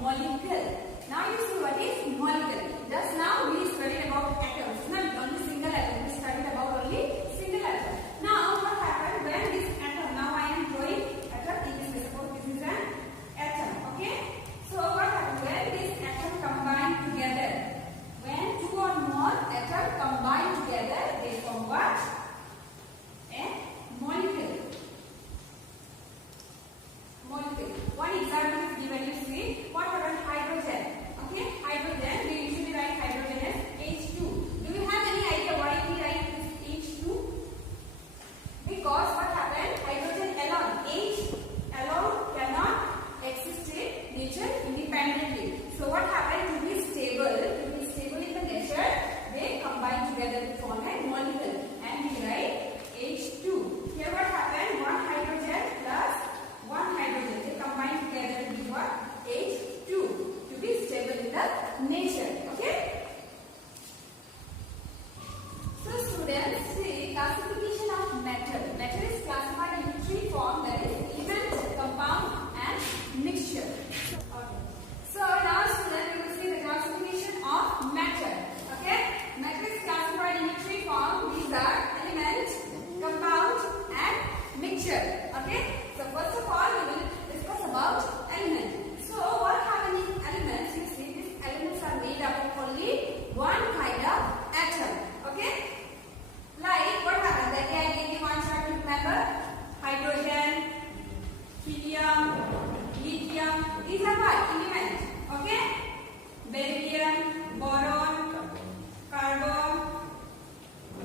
molecule. Now you see what is molecule. Just now we studied about atoms. Not only single atom. We studied about only single atom. Now what happened when this atom? Now I am drawing atom. Suppose this is an atom. Okay. So what happened when this atom combine together? When two or more atoms combine together, they form what? A molecule. Molecule. One example is given. You see what happened? Hydrogen. Okay, hydrogen. We usually write hydrogen as H2. Do you have any idea why we write this H2? Because what happened? Hydrogen alone, H alone cannot exist in nature independently. So what happened? To be stable in the nature, they combine together to form a molecule, and we write H2. Here what happened? One hydrogen plus one hydrogen. They combine together to be what? H2. To be stable in the nature. Okay? So students, see classification of matter. Matter is classified into three forms, that is element, compound and mixture. Okay. So now students, we will see the classification of matter. Okay? Matter is classified into three forms. These are element, compound and mixture. Okay? So first of all, we will discuss about element. So what happens in elements? You see, these elements are made up of only one kind of atom. Okay? Like what happened? That day I gave you one chart to remember. Hydrogen, helium, lithium. These are what? Elements. Okay? Beryllium, boron, carbon,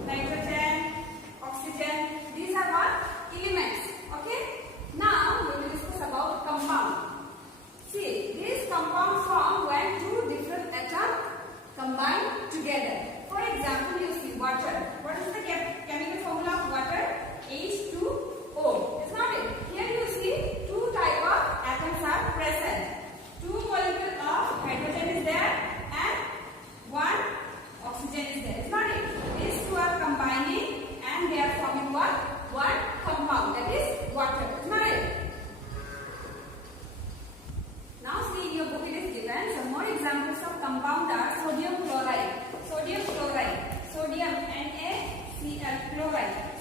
nitrogen, oxygen. These are what? Elements. Okay? Now we will discuss about compound. See, these compounds form when two different atoms combine together. For example, you see water. What is the chemical formula of water? H2O. It's not it. Here you see two type of atoms are present. Two molecules of hydrogen is there and one oxygen is there. It's not it. These two are combining and they are forming what? One compound, that is water. It's not it. Now see, in your book it is given some more examples of compound are sodium chloride. Sodium chloride. Sodium NaCl chloride.